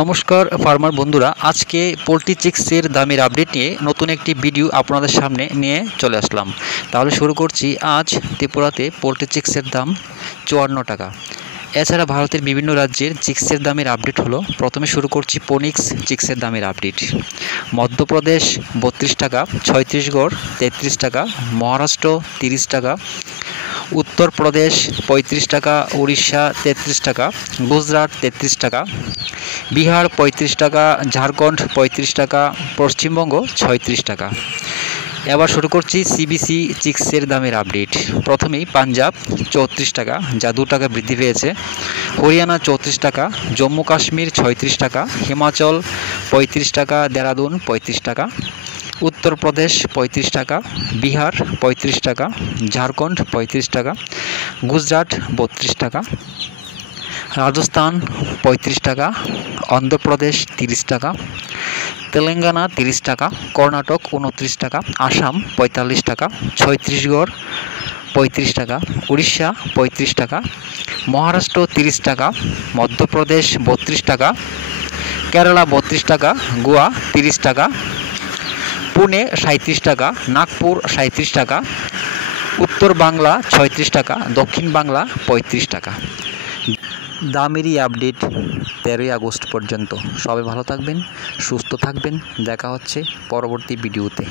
নমস্কার ফার্মার বন্ধুরা, আজকে পোলট্রি চিক্সের দামের আপডেট নিয়ে নতুন একটি ভিডিও আপনাদের সামনে নিয়ে চলে আসলাম। তাহলে শুরু করছি। আজ ত্রিপুরাতে পোলট্রি চিক্সের দাম 54 টাকা। এছাড়া ভারতের বিভিন্ন রাজ্যের চিক্সের দামের আপডেট হলো। প্রথমে শুরু করছি ফোনিক্স চিক্সের দামের আপডেট। মধ্যপ্রদেশ 32 টাকা, ছত্তিশগড় 33 টাকা, মহারাষ্ট্র 30 টাকা, উত্তরপ্রদেশ 35 টাকা, উড়িষ্যা 33 টাকা, গুজরাট 33 টাকা, বিহার 35 টাকা, ঝাড়খণ্ড 35 টাকা, পশ্চিমবঙ্গ 36 টাকা। এবার শুরু করছি সিবিসি চিক্সের দামের আপডেট। প্রথমেই পাঞ্জাব 34 টাকা, যা 2 টাকা বৃদ্ধি পেয়েছে। হরিয়ানা 34 টাকা, জম্মু কাশ্মীর 36 টাকা, হিমাচল 35 টাকা, দেরাদুন 35 টাকা, উত্তরপ্রদেশ 35 টাকা, বিহার 35 টাকা, ঝাড়খণ্ড 35 টাকা, গুজরাট 32 টাকা, রাজস্থান 35 টাকা, অন্ধ্রপ্রদেশ 30 টাকা, তেলেঙ্গানা 30 টাকা, কর্ণাটক 29 টাকা, আসাম 45 টাকা, ছত্তিশগড় 35 টাকা, উড়িষ্যা 35 টাকা, মহারাষ্ট্র 30 টাকা, মধ্যপ্রদেশ 32 টাকা, কেরালা 32 টাকা, গোয়া 30 টাকা, পুনে 37 টাকা, নাগপুর 37 টাকা, উত্তর বাংলা 36 টাকা, দক্ষিণ বাংলা 35 টাকা। দামেরই আপডেট 13ই আগস্ট পর্যন্ত। সবাই ভালো থাকবেন, সুস্থ থাকবেন। দেখা হচ্ছে পরবর্তী ভিডিওতে।